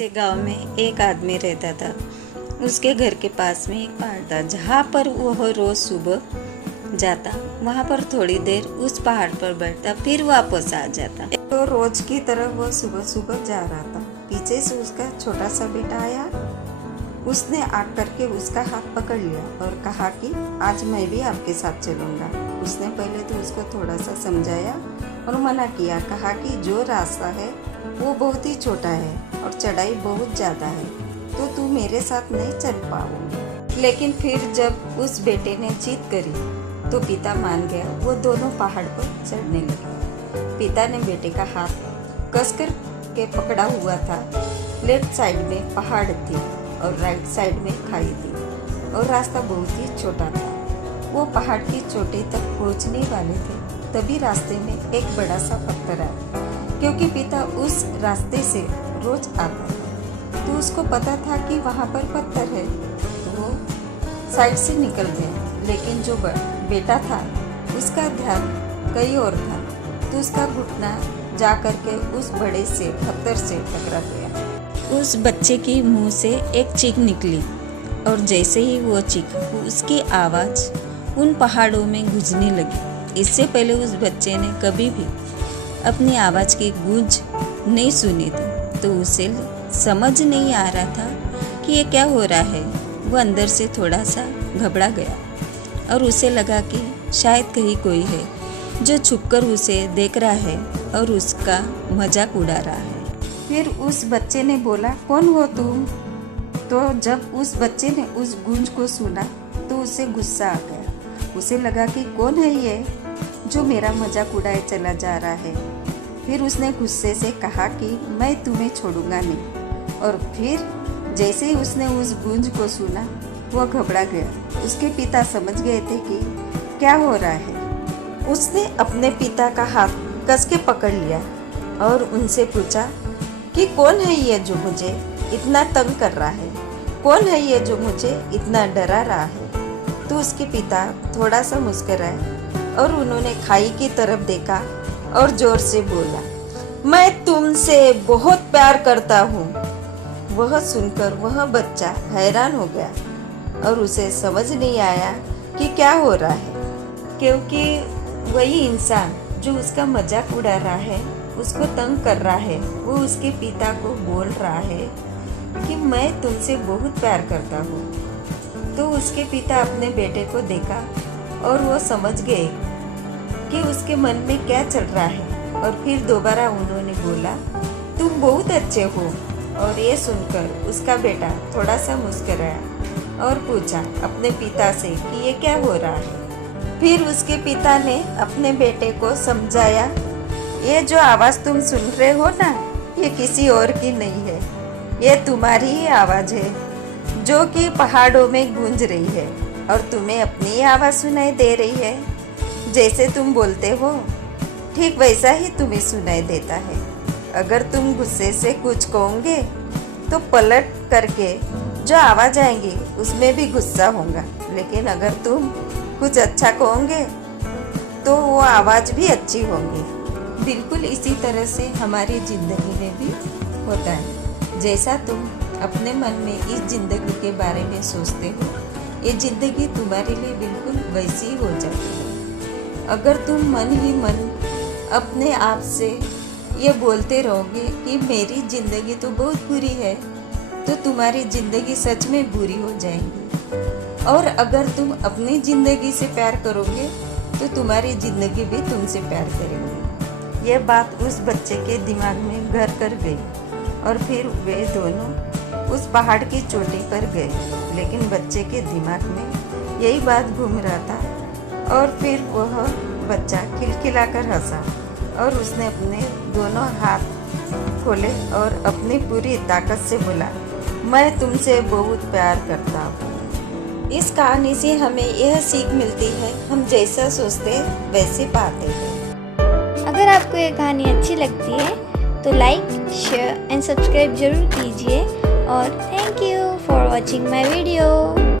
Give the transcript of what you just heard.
से गांव में एक आदमी रहता था। उसके घर के पास में एक पहाड़ था जहाँ पर वह रोज सुबह जाता, वहाँ पर थोड़ी देर उस पहाड़ पर बैठता, फिर वापस आ जाता। तो रोज की तरह वह सुबह सुबह जा रहा था। पीछे से उसका छोटा सा बेटा आया। उसने आकर के उसका हाथ पकड़ लिया और कहा कि आज मैं भी आपके साथ चलूँगा। उसने पहले तो उसको थोड़ा सा समझाया और मना किया, कहा कि जो रास्ता है वो बहुत ही छोटा है और चढ़ाई बहुत ज़्यादा है, तो तू मेरे साथ नहीं चल पाओगे। लेकिन फिर जब उस बेटे ने जिद करी तो पिता मान गया। वो दोनों पहाड़ पर चढ़ने लगे। पिता ने बेटे का हाथ कसकर के पकड़ा हुआ था। लेफ्ट साइड में पहाड़ थी और राइट साइड में खाई थी और रास्ता बहुत ही छोटा था। वो पहाड़ की चोटी तक पहुंचने वाले थे, तभी रास्ते में एक बड़ा सा पत्थर आया। क्योंकि पिता उस रास्ते से रोज आता था तो उसको पता था कि वहाँ पर पत्थर है, तो वो साइड से निकल गया। लेकिन जो बेटा था उसका ध्यान कहीं और था, तो उसका घुटना जा कर के उस बड़े से पत्थर से टकरा गया। उस बच्चे की मुंह से एक चीख निकली और जैसे ही वो चीख, उसकी आवाज़ उन पहाड़ों में गूंजने लगी। इससे पहले उस बच्चे ने कभी भी अपनी आवाज़ की गूंज नहीं सुनी थी, तो उसे समझ नहीं आ रहा था कि ये क्या हो रहा है। वो अंदर से थोड़ा सा घबरा गया और उसे लगा कि शायद कहीं कोई है जो छुपकर उसे देख रहा है और उसका मजाक उड़ा रहा है। फिर उस बच्चे ने बोला, कौन हो तुम? तो जब उस बच्चे ने उस गूंज को सुना तो उसे गुस्सा आ गया। उसे लगा कि कौन है ये जो मेरा मजाक उड़ाए चला जा रहा है। फिर उसने गुस्से से कहा कि मैं तुम्हें छोड़ूंगा नहीं। और फिर जैसे ही उसने उस गूंज को सुना वो घबरा गया। उसके पिता समझ गए थे कि क्या हो रहा है। उसने अपने पिता का हाथ कस के पकड़ लिया और उनसे पूछा कि कौन है ये जो मुझे इतना तंग कर रहा है, कौन है ये जो मुझे इतना डरा रहा है। तो उसके पिता थोड़ा सा मुस्कुराए और उन्होंने खाई की तरफ देखा और जोर से बोला, मैं तुमसे बहुत प्यार करता हूँ। वह सुनकर वह बच्चा हैरान हो गया और उसे समझ नहीं आया कि क्या हो रहा है, क्योंकि वही इंसान जो उसका मजाक उड़ा रहा है, उसको तंग कर रहा है, वो उसके पिता को बोल रहा है कि मैं तुमसे बहुत प्यार करता हूँ। तो उसके पिता अपने बेटे को देखा और वो समझ गए कि उसके मन में क्या चल रहा है। और फिर दोबारा उन्होंने बोला, तुम बहुत अच्छे हो। और ये सुनकर उसका बेटा थोड़ा सा मुस्कुराया और पूछा अपने पिता से कि ये क्या हो रहा है। फिर उसके पिता ने अपने बेटे को समझाया, ये जो आवाज़ तुम सुन रहे हो ना, ये किसी और की नहीं है, ये तुम्हारी ही आवाज़ है जो कि पहाड़ों में गूंज रही है और तुम्हें अपनी आवाज़ सुनाई दे रही है। जैसे तुम बोलते हो ठीक वैसा ही तुम्हें सुनाई देता है। अगर तुम गुस्से से कुछ कहोगे तो पलट करके जो आवाज़ आएंगी उसमें भी गुस्सा होगा, लेकिन अगर तुम कुछ अच्छा कहोगे तो वो आवाज़ भी अच्छी होगी। बिल्कुल इसी तरह से हमारी ज़िंदगी में भी होता है। जैसा तुम अपने मन में इस ज़िंदगी के बारे में सोचते हो, ये ज़िंदगी तुम्हारे लिए बिल्कुल वैसी ही हो जाती है। अगर तुम मन ही मन अपने आप से ये बोलते रहोगे कि मेरी ज़िंदगी तो बहुत बुरी है, तो तुम्हारी ज़िंदगी सच में बुरी हो जाएगी। और अगर तुम अपनी ज़िंदगी से प्यार करोगे तो तुम्हारी ज़िंदगी भी तुमसे प्यार करेंगी। यह बात उस बच्चे के दिमाग में घर कर गई और फिर वे दोनों उस पहाड़ की चोटी पर गए। लेकिन बच्चे के दिमाग में यही बात घूम रहा था और फिर वह बच्चा खिलखिलाकर हंसा और उसने अपने दोनों हाथ खोले और अपनी पूरी ताकत से बोला, मैं तुमसे बहुत प्यार करता हूँ। इस कहानी से हमें यह सीख मिलती है, हम जैसा सोचते वैसे पाते हैं। अगर आपको ये कहानी अच्छी लगती है तो लाइक, शेयर एंड सब्सक्राइब जरूर कीजिए और thank you for watching my video.